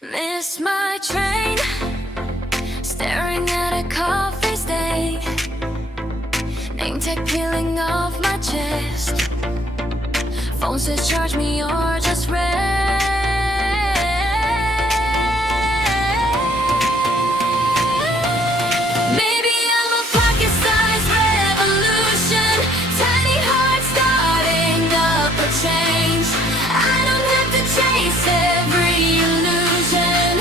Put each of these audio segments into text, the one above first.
Miss my train, staring at a coffee stain. Name tag peeling off my chest. Phone says charge me or just rest. Maybe I'm a pocket-sized revolution, tiny heart starting up a change. I don't have to chase every illusion.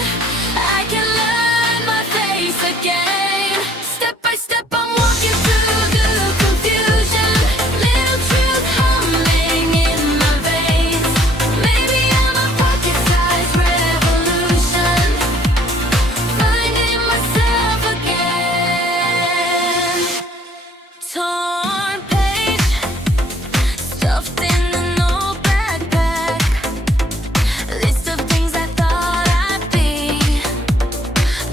I can learn my face again. Step by step I'm walking through the confusion. Little truth humming in my veins. Maybe I'm a pocket-sized revolution, finding myself again. Torn page, stuffed in an old backpack. List of things I thought I'd be,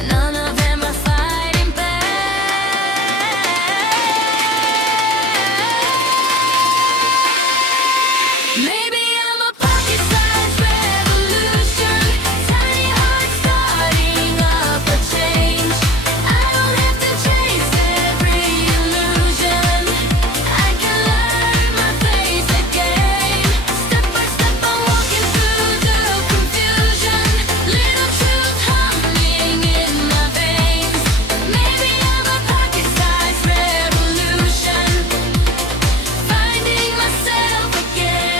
none of them are fighting back. Maybe I'm a pocket-sized revolution, tiny heart starting up a change. I don't have to chase every illusion. I can learn my face again. Step by step I'm walking through the confusion. Little truth humming in my veins. Maybe I'm a pocket-sized revolution, finding myself again.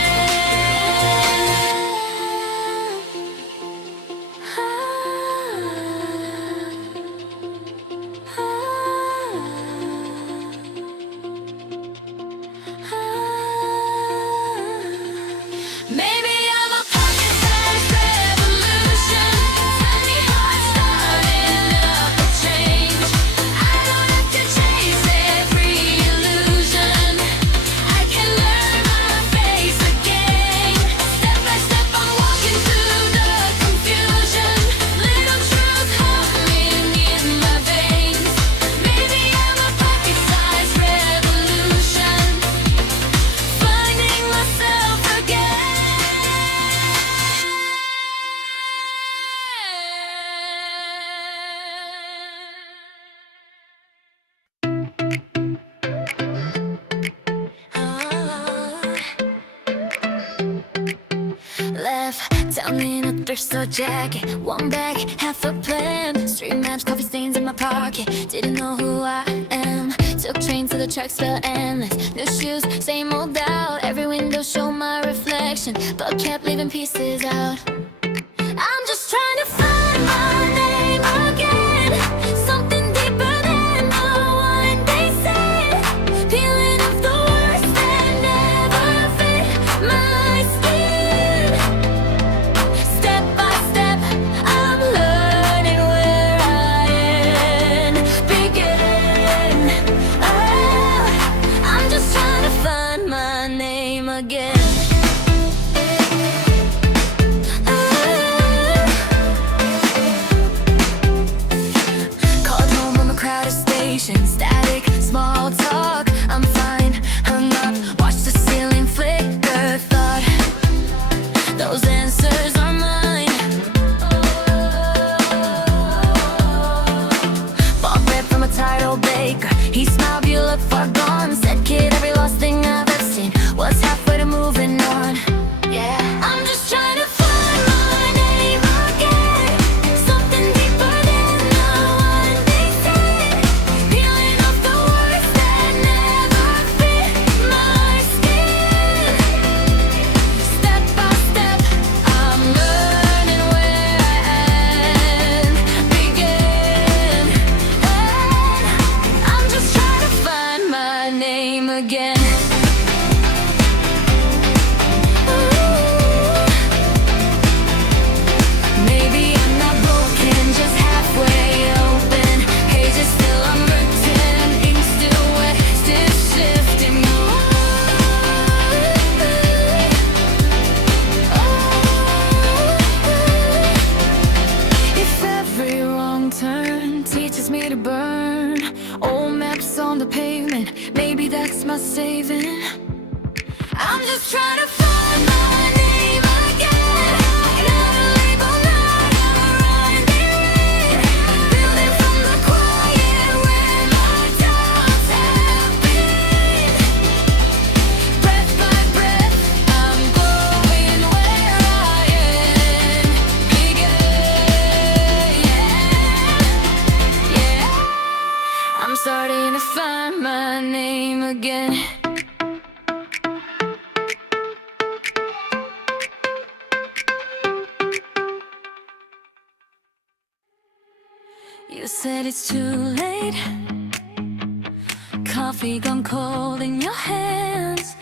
Maybe I'm a pocket-sized revolution, tiny heart starting up a change. I don't have to chase every illusion. I can learn my face again. Step by step I'm walking through the confusion. Little truth humming in my veins. Maybe I'm a pocket-sized revolution, finding myself again. Left down in a thrift store jacket, one bag, half a plan. Street maps, coffee stains in my pocket. Didn't know who I am. Took train to the tracks, felt endless. New shoes, same old doubt. Every window showed my reflection, but kept leaving pieces out. I'm just trying to find my name again. Something deeper than the one they said. Peeling off the words that never fit my skin. Step by step, I'm learning where I am. Begin. Oh, I'm just trying to find my name again. Called home from a crowded station. Static, small talk. I'm fine, hung up, watched the ceiling flicker. Thought those answers are mine. Bought bread from a tired old baker. He smiled, you look far gone. Said, kid, every lost thing I've ever seen was halfway to moving on. Yeah, I'm just trying to find my name again. Something deeper than the one they said. Peeling off the words that never fit my skin. Step by step, I'm learning where I am. Begin. And I'm just trying to find my name again. Maybe I'm not broken, just halfway open. Pages still unwritten, ink still wet, still shifting. If every wrong turn teaches me to burn, old maps on the pavement, maybe that's my saving. I'm just trying to find my name again. Not a label, not a You said it's too late. Coffee gone cold in your hands.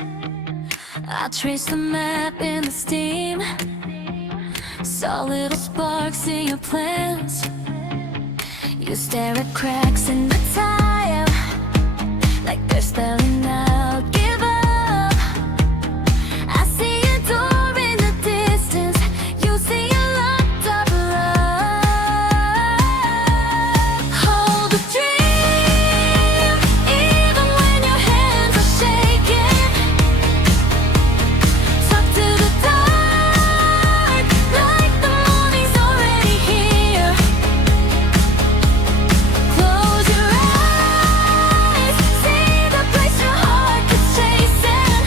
I traced the map in the steam. Saw little sparks in your plans. You stare at cracks in the tire, like they're spelling out, give up. I see a door in the distance. You see a locked up love. Hold the dream, even when your hands are shaking. Talk to the dark, like the morning's already here. Close your eyes, see the place your heart is chasing.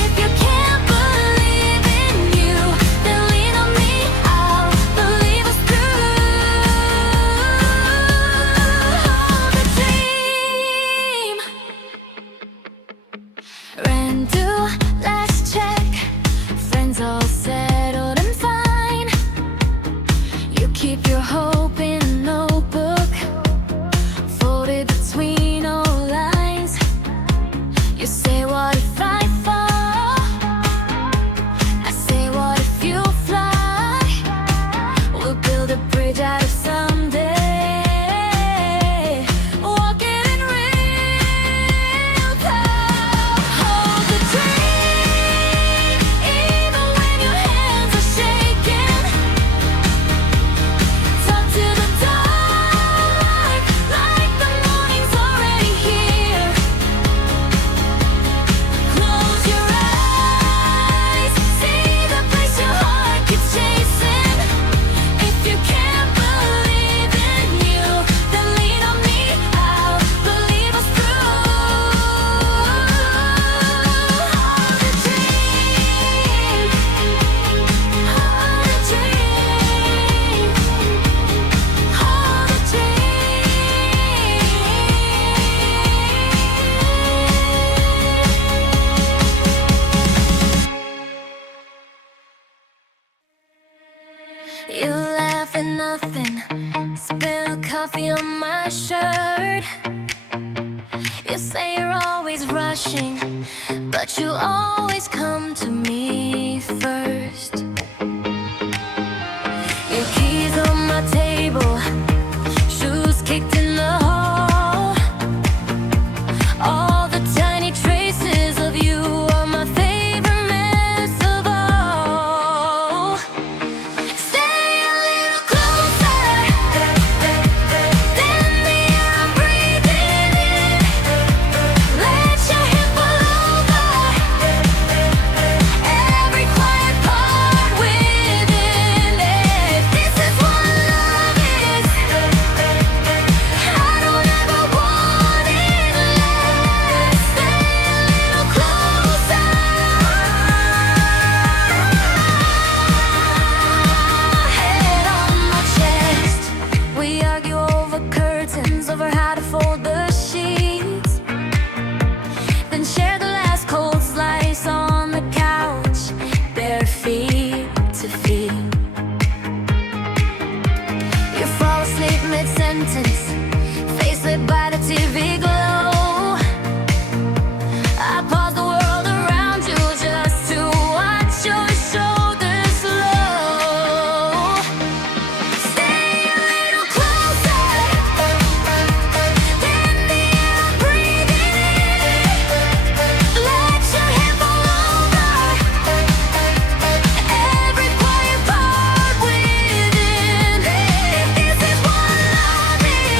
If you can't believe in you, then lean on me, I'll believe us through. Hold the dream. Ran through last check, friends all settled and fine. You keep your hope in a notebook, folded between all lines. You say, what if I fall? I say, what if you fly? We'll build a bridge out of someday, walking in real time. Hold the dream, even when your hands are shaking. Talk to the dark, like the morning's already here. Close your eyes, see the place your heart keeps chasing. If you can't believe in you, then lean on me, I'll believe us through. Hold the dream, hold the dream, hold the dream. You laugh at nothing, spill coffee on my shirt. You say you're always rushing, but you always come to me first. Your keys on my table, shoes kicked in the hall. All the tiny traces of you are my favorite mess of all. Stay a little closer than the air I'm breathing in. Let your hair fall over every quiet part within. If this is what love is, I don't ever want it less. Stay a little closer. Head on my chest. We argue over curtains, over how to fold the sheets. Then share the last cold slice on the couch, bare feet to feet. You fall asleep mid-sentence, face lit by the TV glow. I pause the world around you just to watch your shoulders slow. Stay a little closer than the air I'm breathing in. Let your hair fall over every quiet part within. If this is what love is,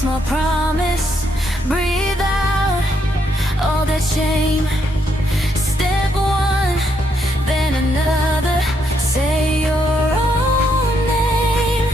small promise. Breathe out all that shame. Step one, then another. Say your own name.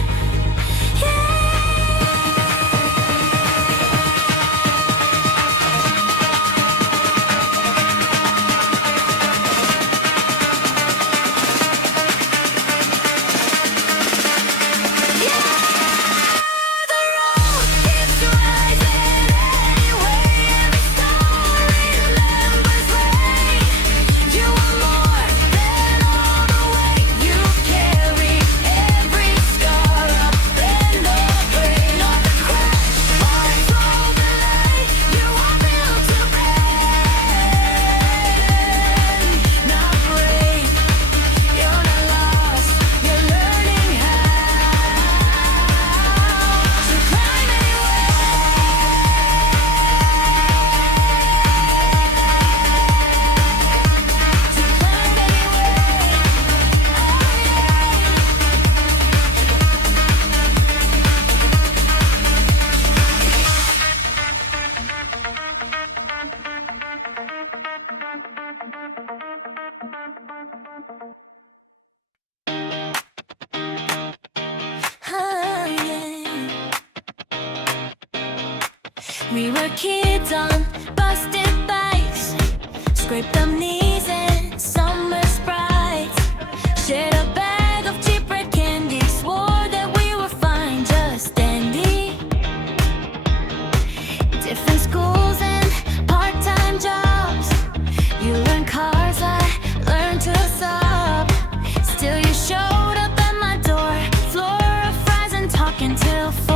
We were kids on busted bikes, scraped up knees and summer sprites. Shared a bag of cheap red candy, swore that we were fine, just dandy. Different schools and part-time jobs. You learned cars, I learned to sob. Still you showed up at my door, floor of fries and talking till 4.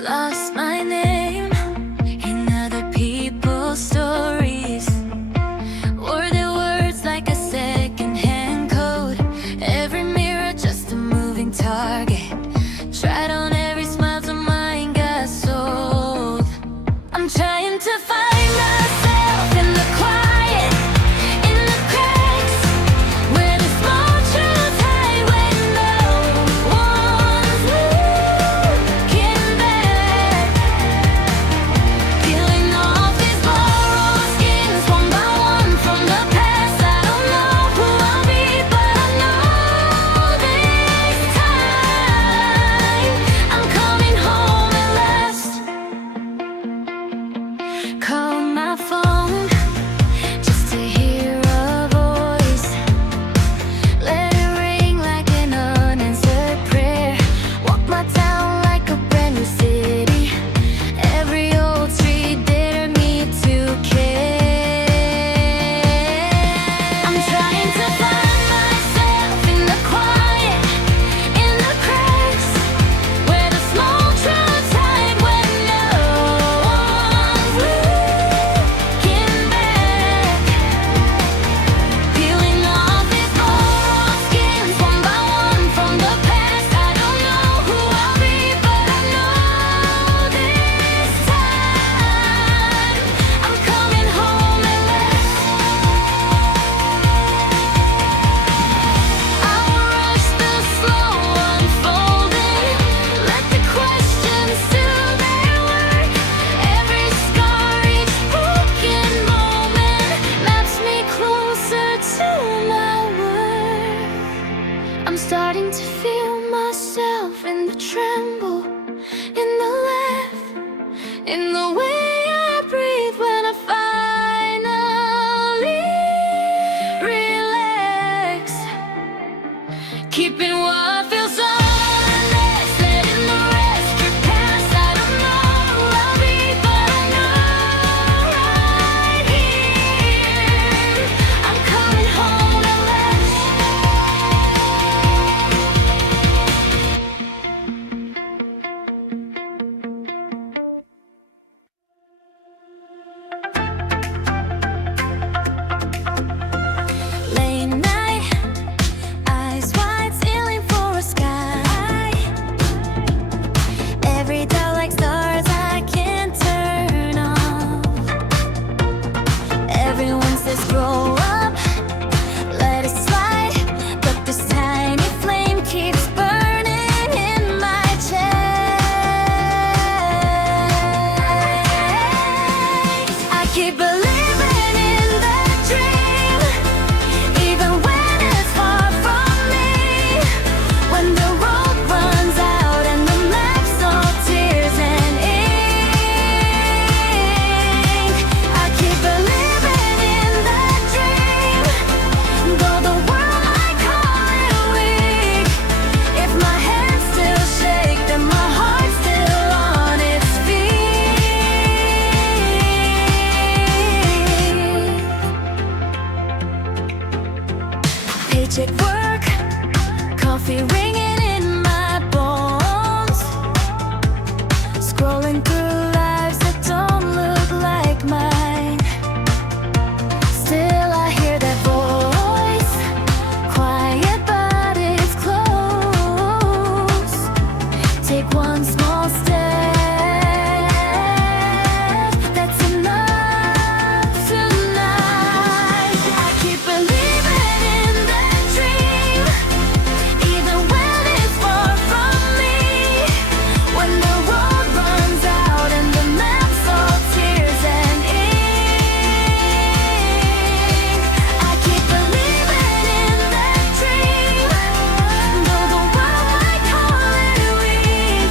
Lost my name in other people's stories. Were there words like a second-hand code? Every mirror just a moving target. Tried on every smile till mine got sold. I'm trying to find myself in the quiet, in the cracks, where the small truths hide when no one's looking back. tremble in the laugh, in the way I breathe when I finally relax, keeping what feels honest, letting the rest drift past. I don't know who I'll be, but I know right here I'm coming home at last. Late night, eyes wide, ceiling for a sky. Every doubt like stars I can't turn off. Everyone says grow up, let it slide, but this tiny flame keeps burning in my chest. I keep believing in that dream, even when it's far from me. When the road runs out and the map's all tears and ink, I keep believing in that dream. Though the world might call it weak, if my hands still shake, then my heart's still on its feet. Paycheck work, coffee ringing in my bones, scrolling through lives that don't look like mine. Still I hear that voice, quiet but it's close. Take one small step, that's enough tonight. I keep believing in that dream, even when it's far from me. When the road runs out and the map's all tears and ink, I keep believing in that dream. Though the world might call it weak,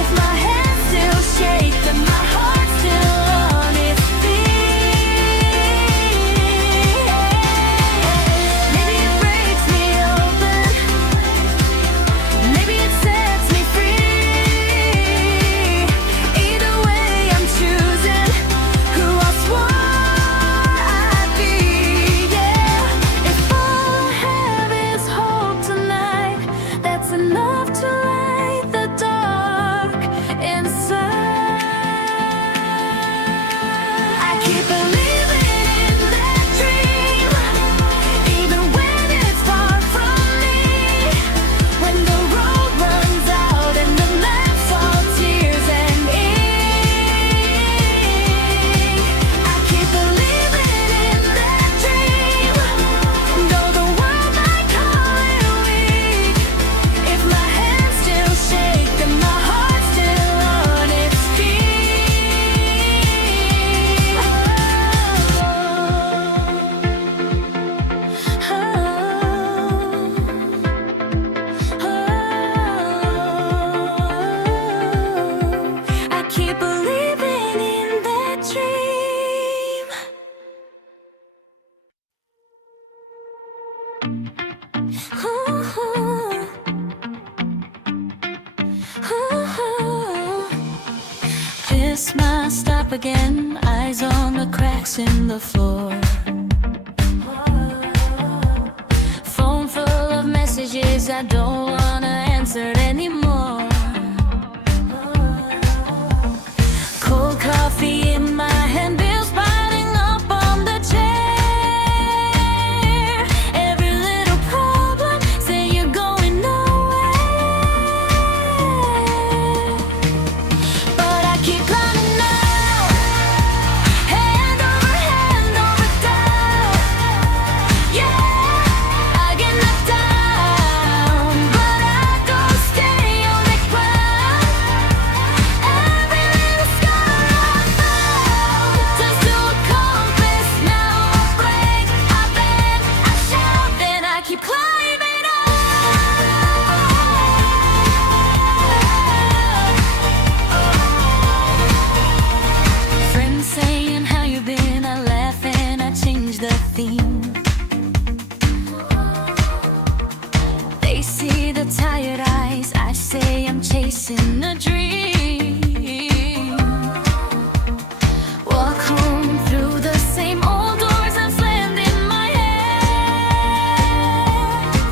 if my hands still shake, then my heart's still on its feet. Maybe it breaks me open, maybe it sets me free. Either way I'm choosing who I swore I'd be. Yeah, if all I have is hope tonight, that's enough to light the dark inside. I keep believing in that dream, even when it's far from me. When the road runs out and the map's all tears and ink, I keep believing in that dream. Though the world might call it weak, if my hands still shake, then my heart's still on its feet. I keep believing in that dream. This might stop again, eyes on the cracks in the floor. Phone full of messages I don't wanna answer anymore. Cold coffee in my hand, bills piling up on the chair. Every little problem, say you're going nowhere. But I keep climbing now, hand over doubt. Yeah, I get knocked down, but I don't stay. chasing a dream. Walk home through the same old doors that slammed in my head.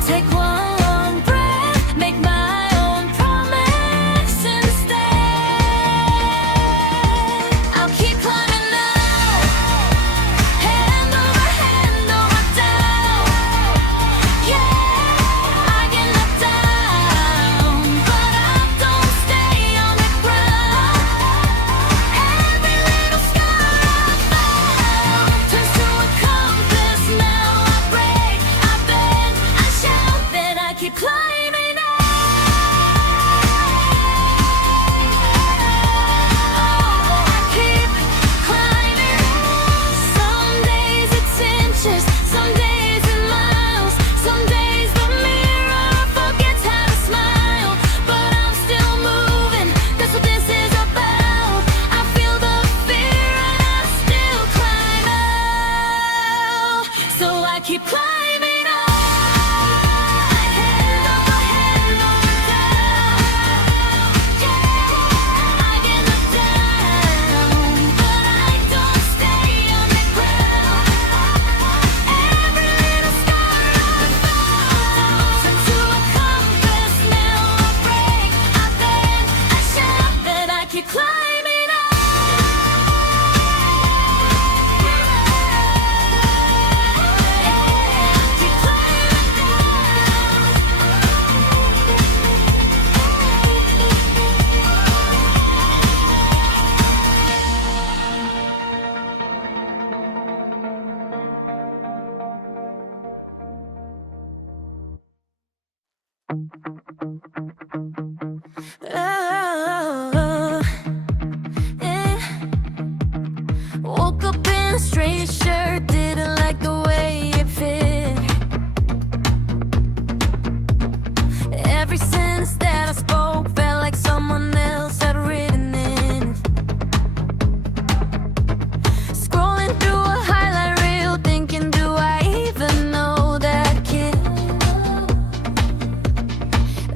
Take one long breath, make my own promise instead. I'll keep climbing now, hand over down. Yeah, I get knocked down, but I don't stay on the ground. Every little scar I found turns to a compass. Now I break, I bend, I shout, then I keep climbing up. I keep climbing. Some days it's inches, some days it's miles, some days the mirror forgets how to smile. But I'm still moving, that's what this is about. I feel the fear and I still climb out. So I keep climbing up. Hand over down. Yeah, I get knocked down, but I don't stay on the ground. Every little scar I found turns to a compass. Now I break, I bend, I shout, that I keep climbing up. Keep climbing Oh, yeah. Woke up in a strange shirt, didn't like the way it fit. Every sentence that I spoke felt like someone else had written it. Scrolling through a highlight reel, thinking, do I even know that kid?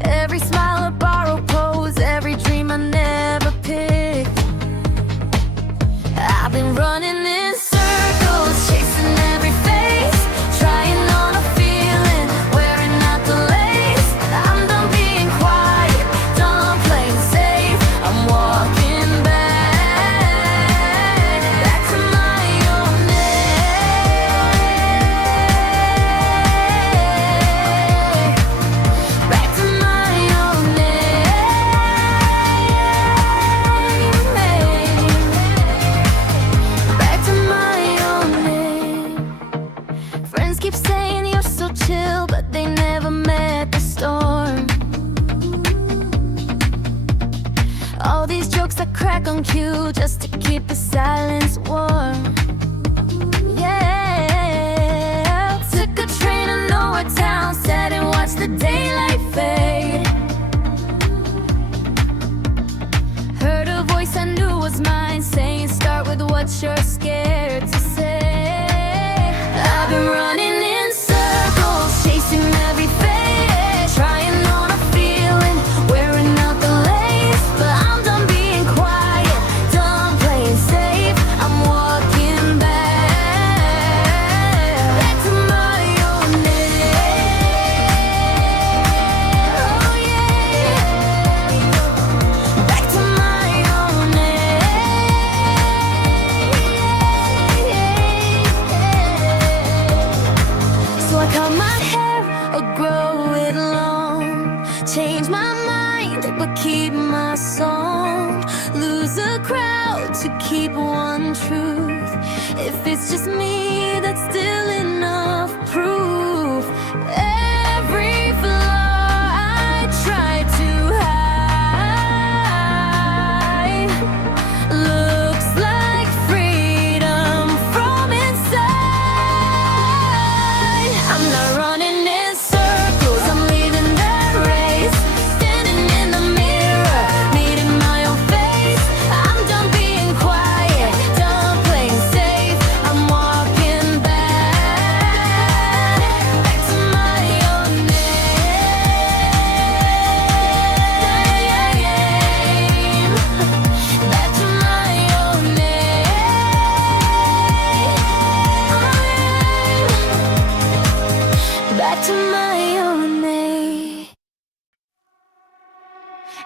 Every smile a borrowed pose, every dream I never picked. I've been running in circles, chasing every face, trying on a feeling, wearing out the lace. I'm done being quiet, done playing safe. I'm walking back to my own name, back to my own name, back to my own name. Friends keep saying you're so chill, but they never met the storm. All these jokes I crack on cue just to keep the silence warm. Yeah, took a train to nowhere town, sat and watched the daylight fade. Heard a voice I knew was mine, saying start with what you're scared to say. I've been running in circles, chasing every face, trying on a feeling, wearing out the lace. But I'm done being quiet, done playing safe. I'm walking back to my own name. Oh yeah, back to my own name. So I cut my hair or grow it long, change my mind but keep my song, lose a crowd to keep one truth. If it's just me, that's still enough proof. Every flaw I try to hide looks like freedom from inside. I'm not running in circles, I'm leaving that race, standing in the mirror, meeting my own face. I'm done being quiet, done playing safe. I'm walking back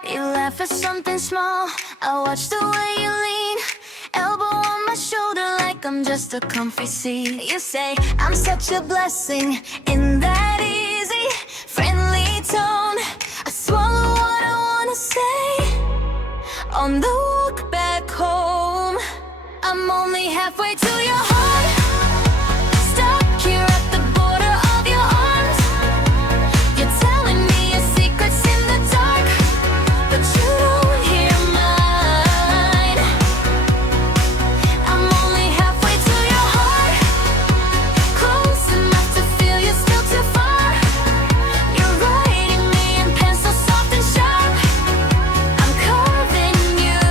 You laugh at something small, I watch the way you lean, elbow on my shoulder like I'm just a comfy seat. You say I'm such a blessing in that easy, friendly tone. I swallow what I wanna say on the walk back home. I'm only halfway to your heart, stuck here at the border of your arms. You're telling me your secrets in the dark, but you don't hear mine. I'm only halfway to your heart, close enough to feel you, still too far. You're writing me in pencil soft and sharp. I'm carving you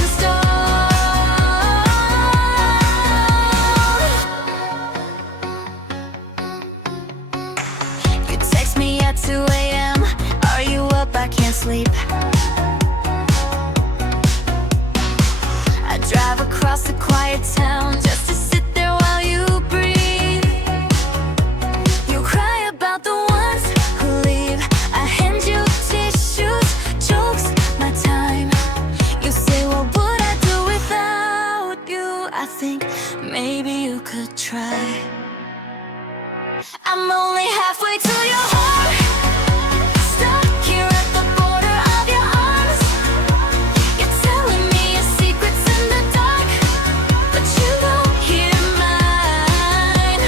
in stone. You text me at 2 a.m. Are you up? I can't sleep. I drive across the quiet town just to sit there while you breathe. You cry about the ones who leave. I hand you tissues, jokes, my time. You say, what would I do without you? I think maybe you could try. I'm only halfway to your heart, stuck here at the border of your arms. You're telling me your secrets in the dark, but you don't hear mine.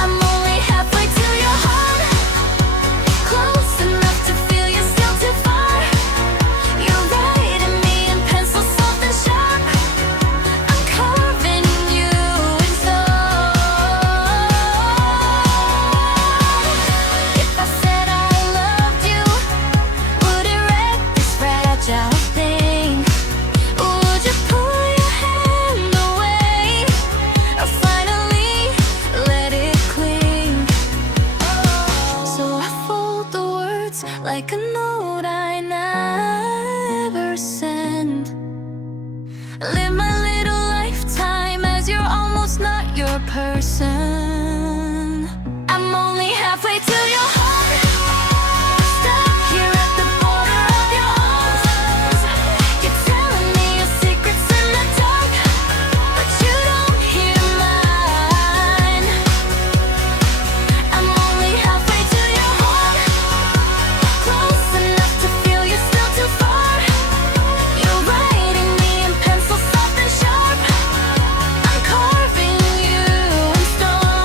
I'm only halfway to your heart, close enough to feel you, still too far. You're writing me in pencil soft and sharp. I'm carving you in stone. If I said I loved you, would it wreck this fragile thing? Would you pull your hand away, or finally let it cling? So I fold the words like a note I never send. Live my little lifetime as you're almost not your person. I'm only halfway to your heart, stuck here at the border of your arms. You're telling me your secrets in the dark, but you don't hear mine. I'm only halfway to your heart, close enough to feel you, still too far. You're writing me in pencil soft and sharp. I'm carving you in stone.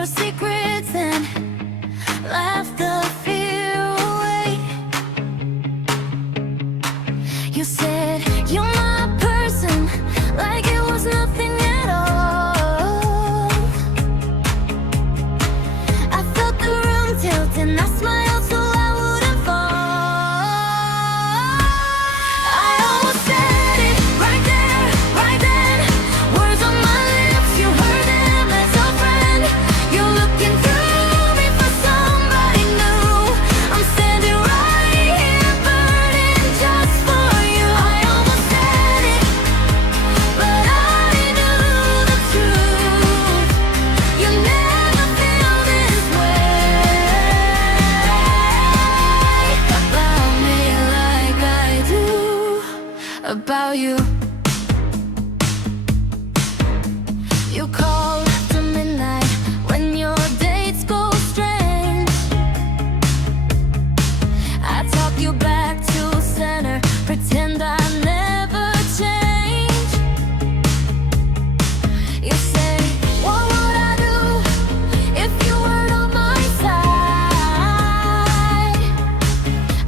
your secrets and laughed the fear away. You said you're my person, like it was nothing at all. I felt the room tilt and I smiled so I wouldn't fall. I almost said it right there, right then. Words on my lips, you heard them as a friend. You're looking through me for somebody new. I'm standing right here burning just for you. I almost said it, but I knew the truth. You never feel this way about me like I do about you. You call after midnight when your dates go strange. I talk you back to center, pretend I never changed. You say, what would I do if you weren't on my side?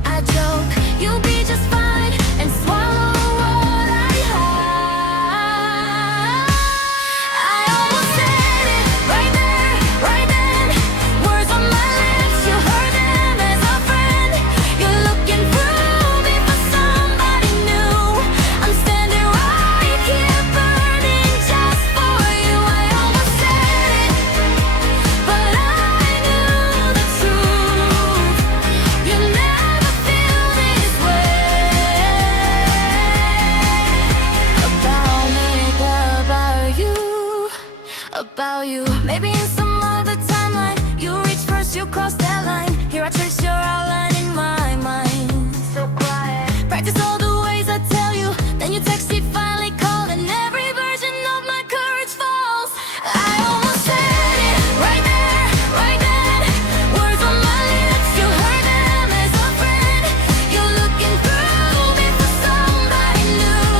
I joke, you'll be just fine and swallow what I hide. I almost said it right there, right then. Words on my lips, you heard them as a friend. You're looking through me for somebody new. I'm standing right here burning just for you. I almost said it, but I knew the truth. You never feel this way about me, about you, about you. Maybe in some other timeline, you reach first, you cross that line. Here I trace your outline in my mind. So quiet. Practice all the ways I tell you, then you text, he finally called, and every version of my courage falls. I almost said it right there, right then. Words on my lips, you heard them as a friend. You're looking through me for somebody new.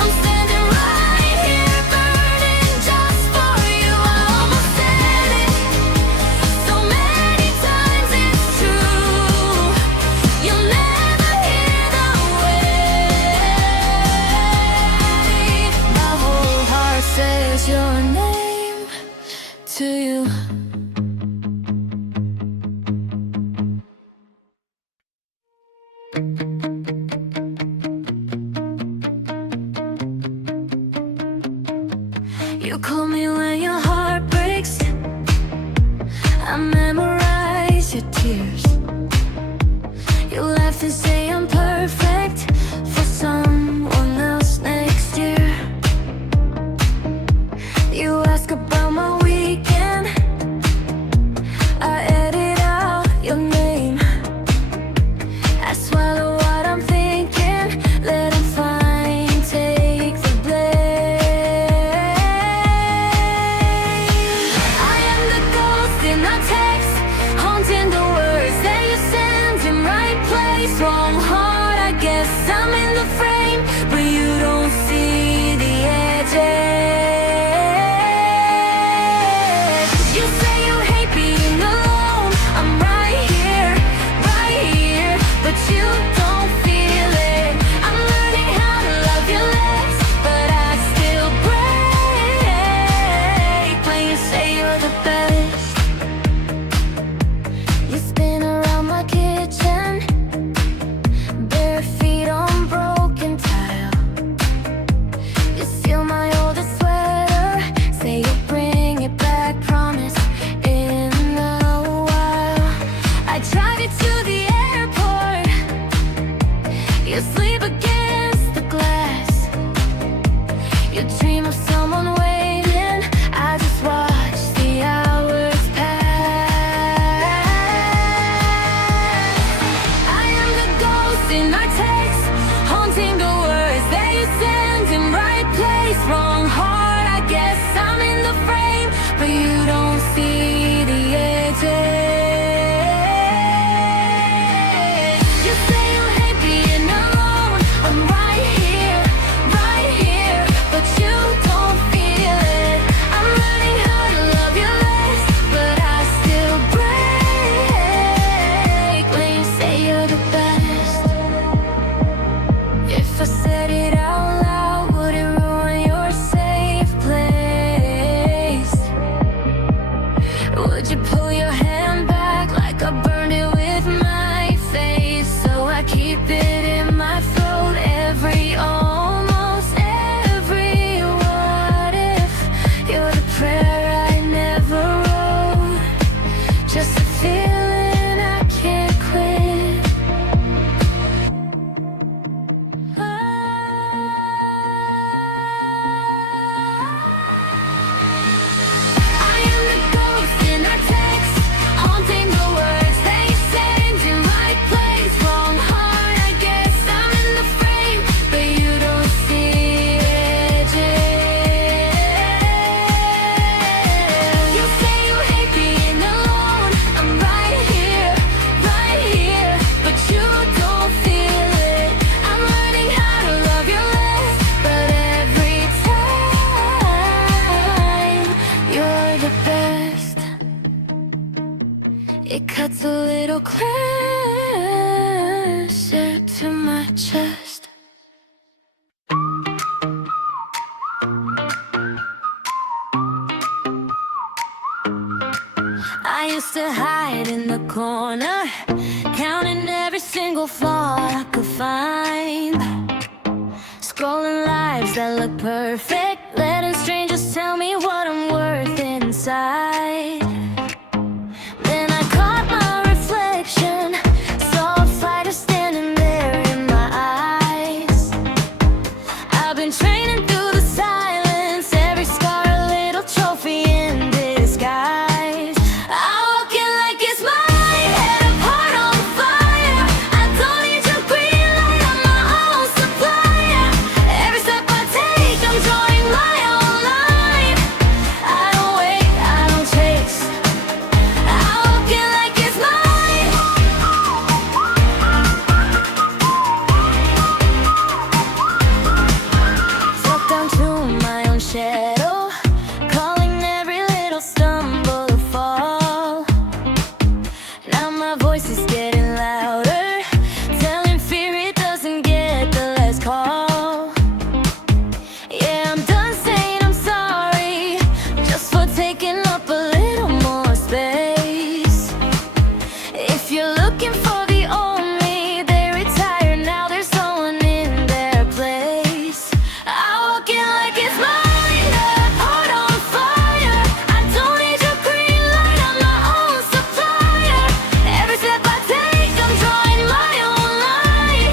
I'm standing right here burning just for you. I almost said it so many times, it's true. You'll never hear the way my whole heart says your name to you. You call me when your heart breaks. I memorize your tears. You laugh and say I'm perfect for someone else next year. You ask about my weekend. I edit out your name. I swallow what I'm thinking. Let him find, take the blame. I am the ghost in our text, haunting the words that you send in right place, wrong heart. out loud? Would it ruin your safe place? Would you pull your hand back like I burned it with my face? So I keep it in my throat, every almost every what if. You're the prayer I never wrote, just a feeling I can't quit. I am the ghost in our text, haunting the words they send. In right place, wrong heart, I guess I'm in the frame, but you don't see edges. You say you hate being alone, I'm right here, but you don't feel it. I'm learning how to love you less, but every time you're the best. It cuts a little closer to my chest. I used to hide in the corner, counting every single flaw I could find, scrolling lives that look perfect, letting strangers tell me what I'm worth inside. Then I caught my reflection, saw a fighter standing there in my eyes. I've been training through the silence, every scar a little trophy in disguise. I walk in like it's mine, head up heart on fire. I don't need your green light, I'm my own supplier. Every step I take, I'm drawing my own line. I don't wait, I don't chase, I walk in like it's mine. Talk down to my own shadow, calling every little stumble a fall. Now my voice is getting louder, telling fear it doesn't get the last call. Yeah, I'm done saying I'm sorry, just for taking up a little more space. If you're looking for the old me, they retired, now there's someone in their place. I walk in like it's mine, heart on fire. I don't need your green light, I'm my own supplier. Every step I take, I'm drawing my own line.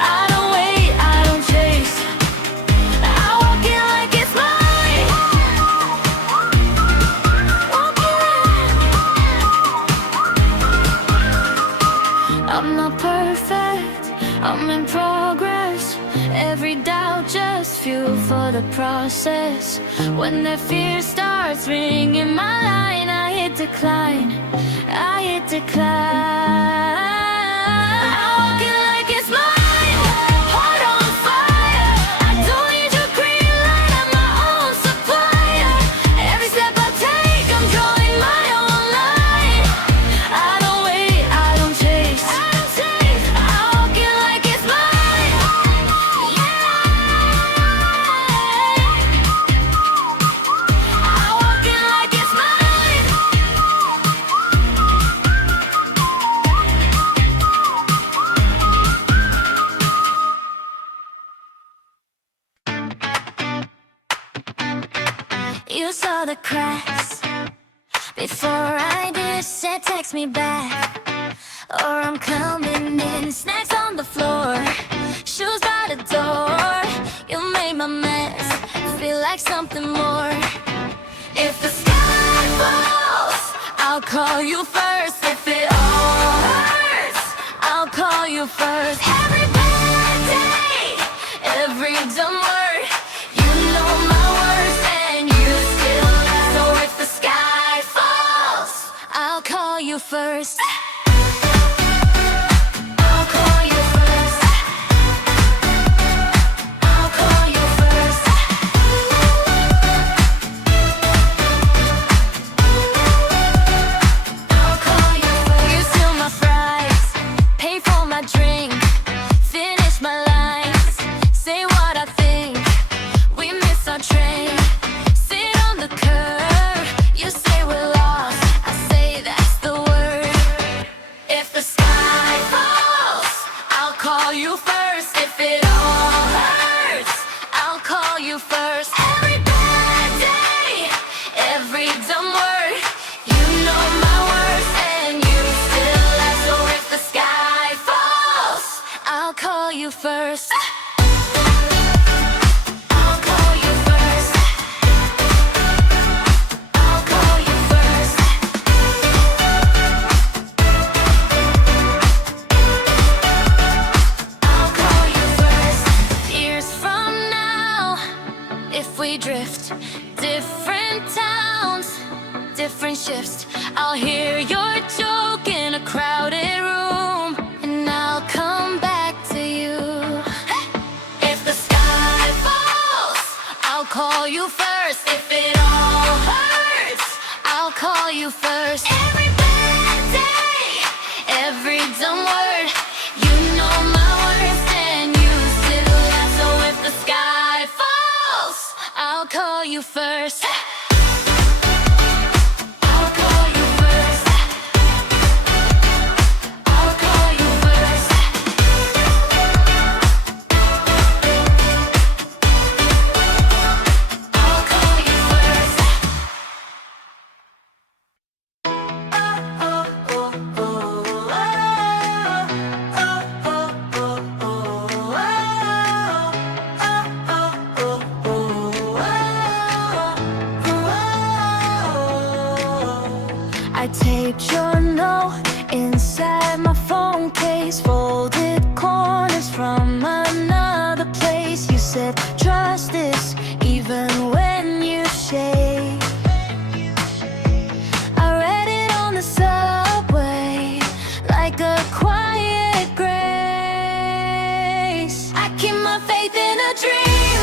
I don't wait, I don't chase, I walk in like it's mine. Walk in. I'm not perfect, I'm in progress. Every doubt just fuel for the process. When that fear starts ringing my line, I hit decline, I hit decline. I walk in like it's mine, heart on fire. I don't need your green light, I'm my own supplier. Every step I take, I'm drawing my own line. I don't wait, I don't chase, I walk in like it's mine. Yeah, I walk in like it's mine. You saw the cracks before I did. Said text me back, or I'm coming in. Snacks on the floor, shoes by the door. You made my mess feel like something more. If the sky falls, I'll call you first. If it all hurts, I'll call you first. Every bad day, every dumb word, you know my worst and you still last. So if the sky falls, I'll call you first. I'll call you first. I'll call you first. I'll call you first. You steal my fries, pay for my drink, finish my lines, say what I you first. I'll call you first. I'll call you first. I'll call you first. Years from now, if we drift, different towns, different shifts, I'll hear your joke in a crowded room, and I'll come back to you. If the sky falls, I'll call you first. If it all hurts, I'll call you first. Every bad day, every dumb word, you know my words and you still laugh. So if the sky falls, I'll call you first. I'll call you first. I'll call you first. I'll call you first. I taped your note inside my phone case, folded corners from another place. You said, trust this, even when you shake. I read it on the subway, like a quiet grace. I keep my faith in a dream,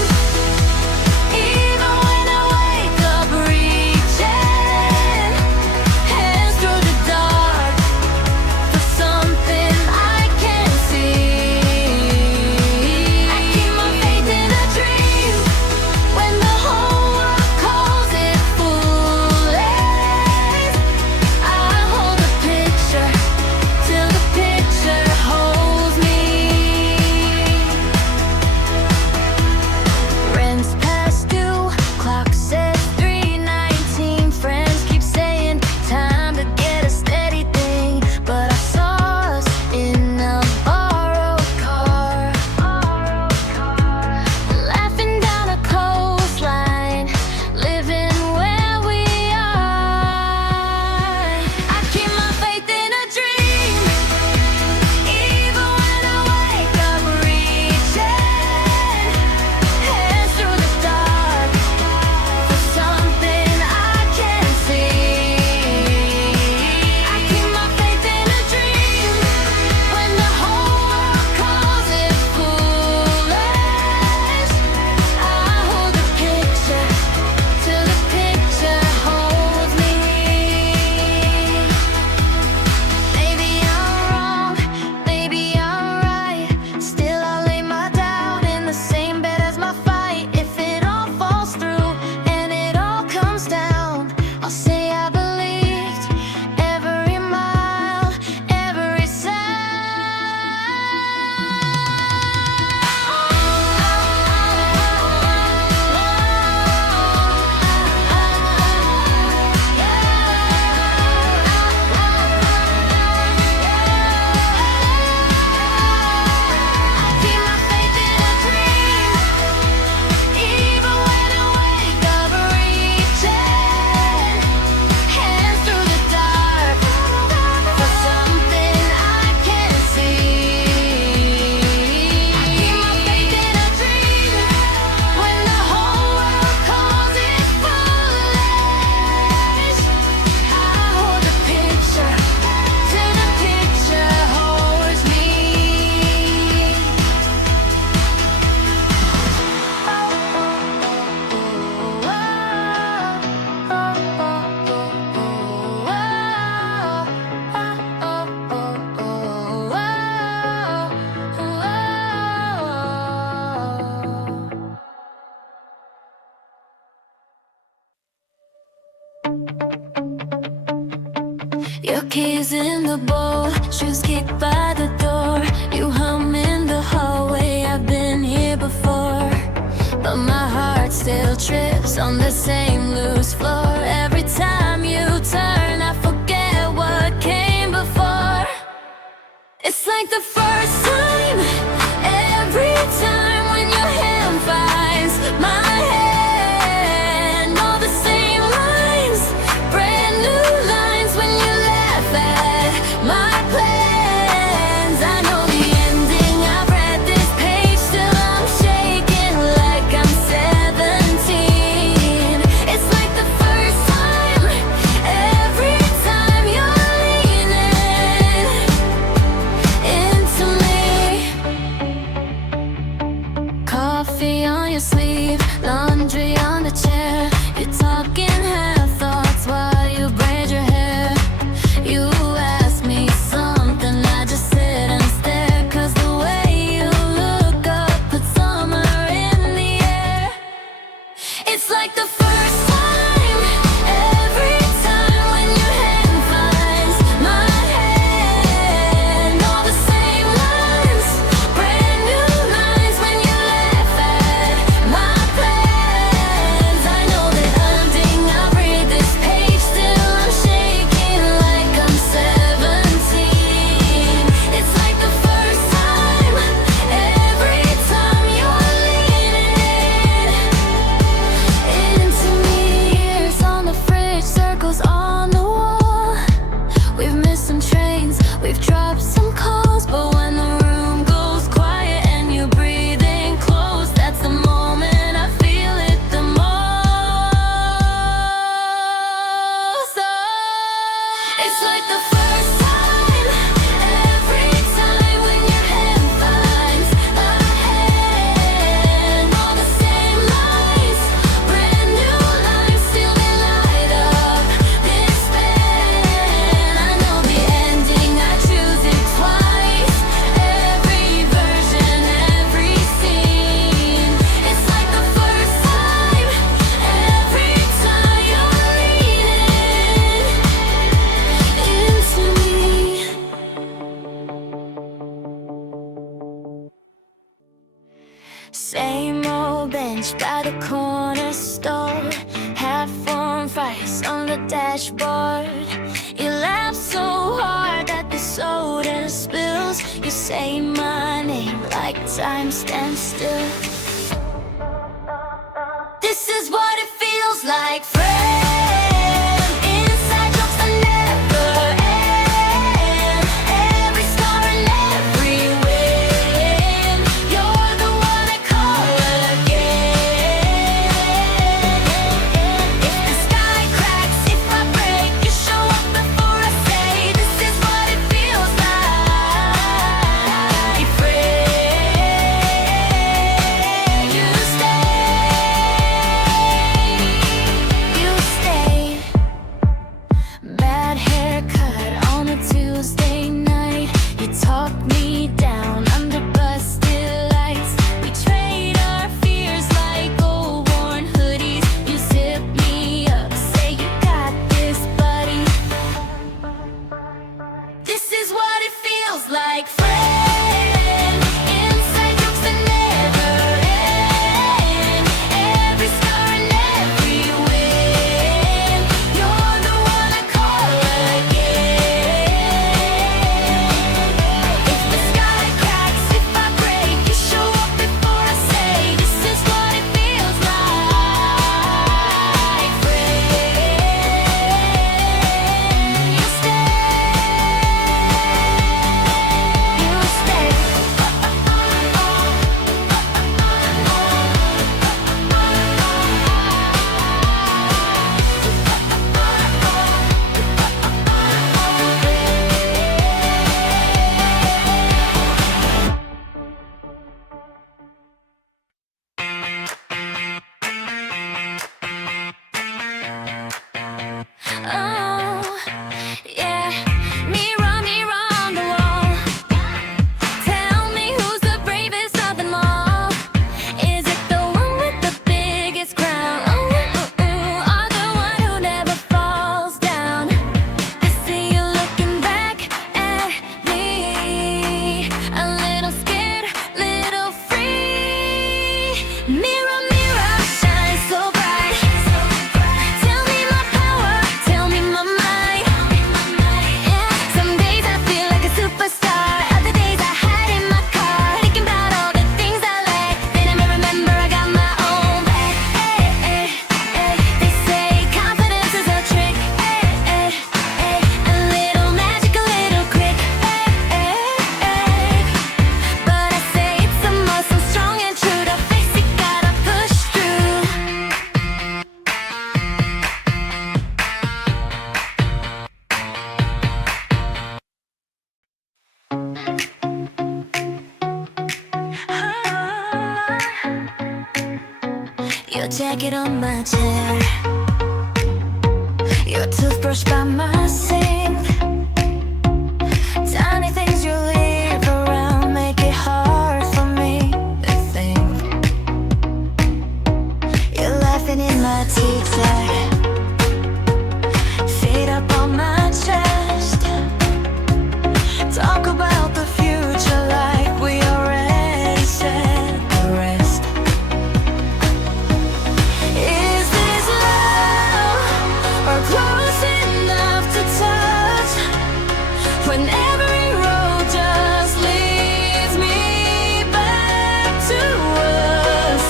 even when I wake up reaching hands through the dark for something I can't see. I keep my faith in a dream when the whole world calls it foolish. I hold the picture till the picture holds me. Rent's past due, clock says 3:19. Friends keep saying time to get a steady thing, but I saw us in a borrowed car, laughing down a coastline, living where we are. I keep my faith in a dream, even when I wake up reaching hands through the dark for something I can't see. I keep my faith in a dream when the whole world calls it foolish. I hold the picture till the picture holds me. Maybe I'm wrong, maybe I'm right. Still I lay my doubt in the same bed as my fight. If it all falls through and it all comes down, I'll say I believed every mile, every I keep my faith in a dream, even when I wake up reaching hands through the dark for something I can't see. I keep my faith in a dream when the whole world calls it foolish. I hold the picture till the picture holds me. Your keys in the bowl, shoes kicked by the door. You hum in the hallway, I've been here before. But my heart still trips on the same loose floor. Every time you turn, I forget what came before. It's like the first time your sleeve, laundry on the chair. You're talking half thoughts while you braid your hair. You ask me something, I just sit and stare. 'Cause the way you look up puts summer in the air. It's like the first time, every time when your hand finds my hand. All the same lines, brand new lines when you laugh at my plans. I know that hunting, I'll read this page, still I'm shaking like I'm 17. It's like the first time, every time you're leaning into me. Years on the fridge, circles on the wall. We've missed some trains, we've dropped some calls. But when the room goes quiet and you breathe in close, that's the moment I feel it the most. Oh, it's like the first time, every time when your hand finds a hand. All the same lines, brand new lines, still they light up this span. I know the ending, I choose it twice. Every version, every scene. It's like the first time, every time you're leaning into me. Same old bench by the corner store, half-formed fries on the dashboard. You laugh so hard that the soda spills. You say my name like time stands still. This is what it feels like, friend. Inside jokes that never end. Every scar and every win. You're the one I call again. If the sky cracks, if I break, you show up before I say. This is what it feels like, friend. You stay. Bad haircut on a Tuesday night. You talk me down under busted lights. We trade our fears like old worn hoodies. You zip me up, say you got this, buddy. This is what it feels like, friend. Inside jokes that never end. Every scar and every win. You're the one I call again. If the sky cracks, if I break, you show up before I say. This is what it feels like, friend. You stay. You stay. Oh, yeah. Mirror, mirror on the wall. Tell me who's the bravest of them all. Is it the one with the biggest crown? Or the one who never falls down? I see you looking back at me, a little scared, little free. Mirror, mirror, shine so bright. Tell me my power, tell me my might. Yeah, some days I feel like a superstar, other days I hide in my car, thinking about all the things I lack. Then I remember I got my own back. They say confidence is a trick. A little magic, a little quick. But I say it's a muscle, strong and true to face it. Gotta Your jacket on my chair, your toothbrush by my sink. Tiny things you leave around make it hard for me to think. You're laughing in my teacher, feet up on my chest. Talk about the future like we already said the rest. Is this love or close enough to touch when every road just leads me back to us?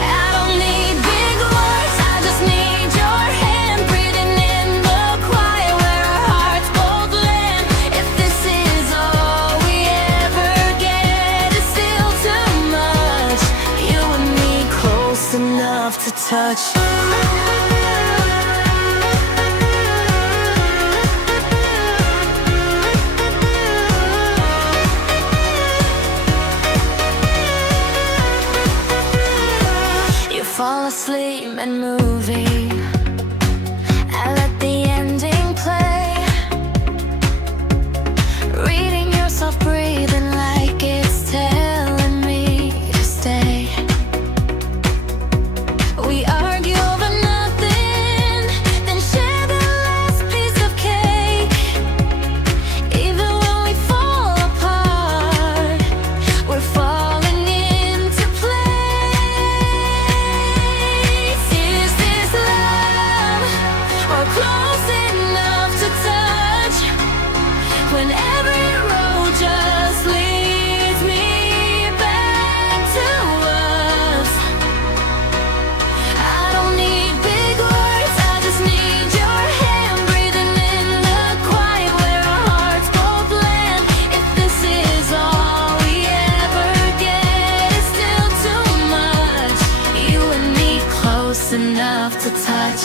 I don't need big words, I just need your hand breathing in the quiet where our hearts both land. If this is all we ever get, it's still too much. You and me close enough to touch. You fall asleep and moving, I let the ending play, reading yourself breathing like it's telling me to stay. We argue over nothing, then share the last piece of cake. Even when we fall apart, we're falling into place. Is this love or close enough to touch when every road just leads me back to us? I don't need big words, I just need your hand breathing in the quiet where our hearts both land. If this is all we ever get, it's still too much. You and me close enough to touch.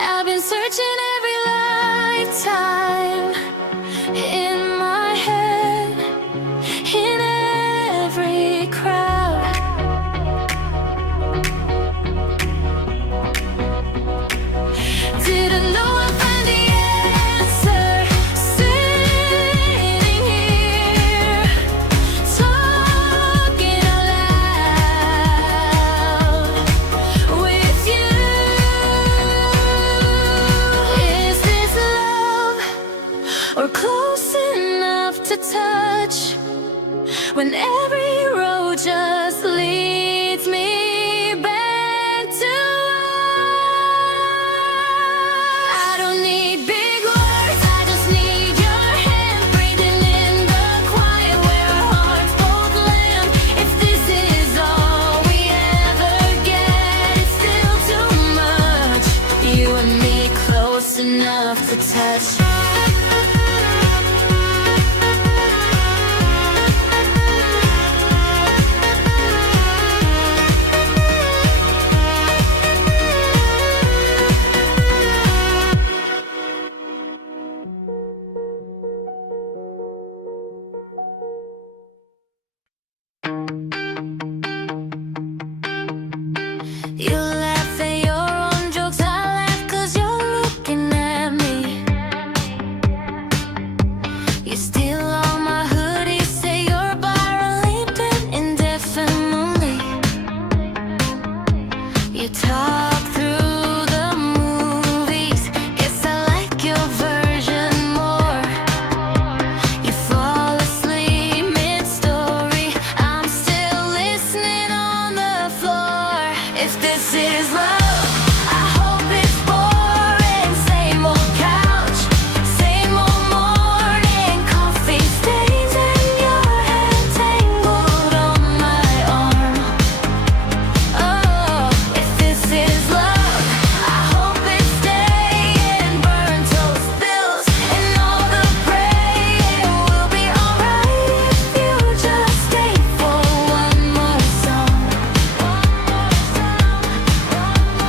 I've been searching every lifetime in my head, in every crowd. Didn't know I'd find the answer sitting here, talking out loud with you. Is this love or close enough to touch when every road just leads me back to us? I don't need big words, I just need your hand breathing in the quiet where our hearts both land. If this is all we ever get, it's still too much. You and me close enough to touch. You laugh at your own jokes, I laugh 'cause you're looking at me. You steal all my hoodies, say you're borrowing indefinitely. You talk through the movies, guess I like your version more. You fall asleep mid-story, I'm still listening on the floor. If this is love, I hope it's boring. Same old couch, same old morning coffee stains and your hair tangled on my arm. Oh, if this is love, I hope it's staying. Burnt toast spills and all the praying will be alright if you just stay for one more song. One more song, one more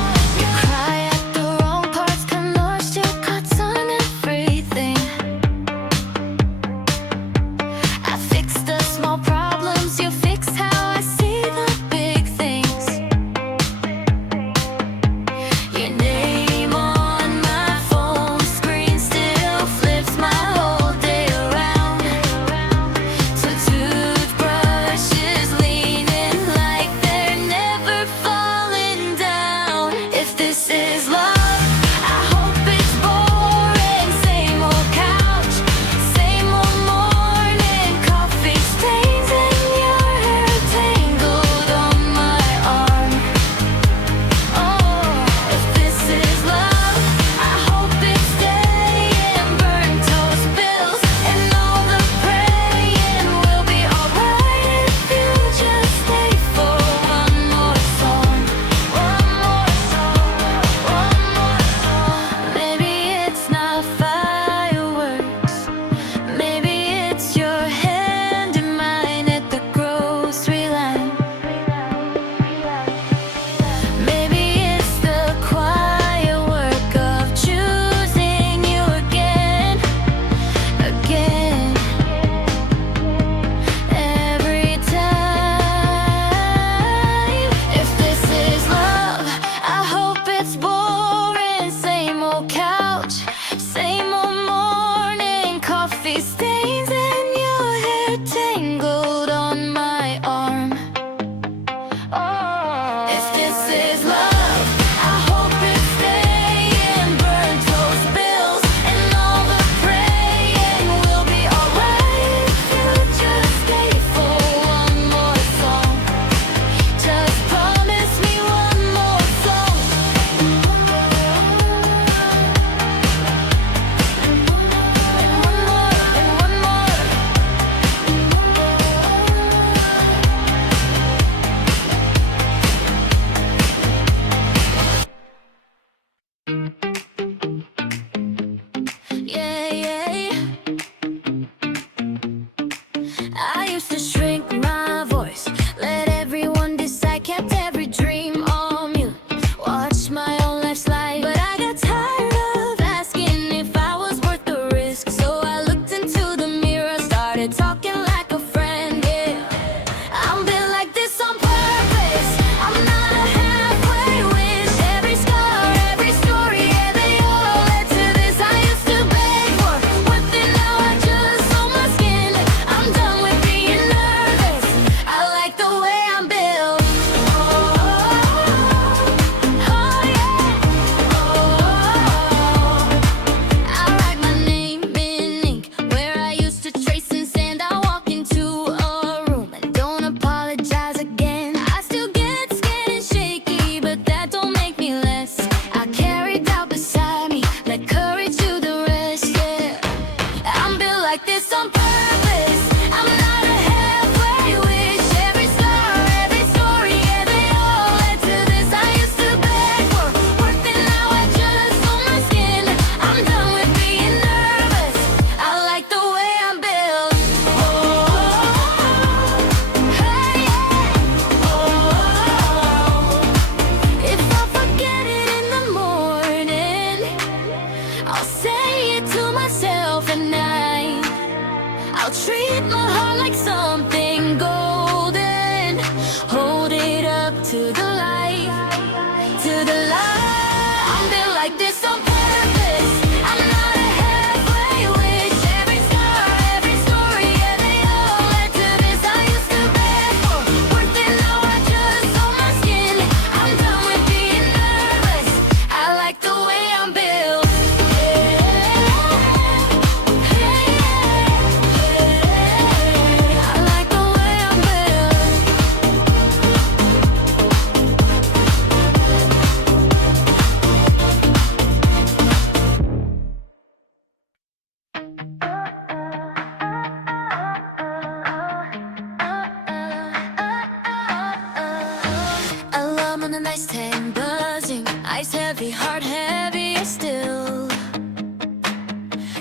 brain buzzing, eyes heavy, heart heavier still.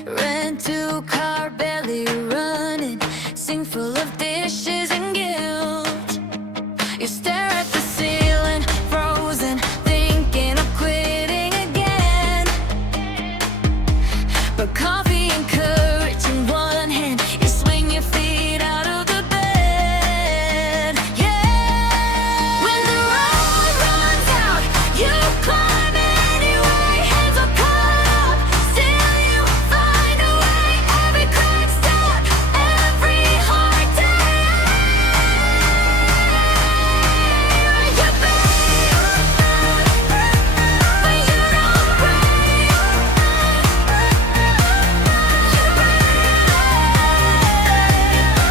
Rent to car, belly running, sink full of dishes and guilt. You stare at the ceiling, frozen, thinking of quitting again. But coffee and courage in one hand, you swing your feet out of the bed. Yeah. When the road runs out, you climb anyway. Hands are cut up, still you find a way. Every crack step, every hard day. You pay, but you don't break. You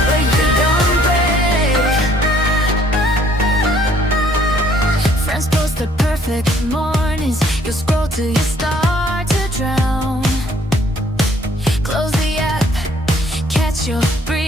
but you don't break. Friends post the perfect mornings. You scroll till you start to drown. Close the app, catch your breath.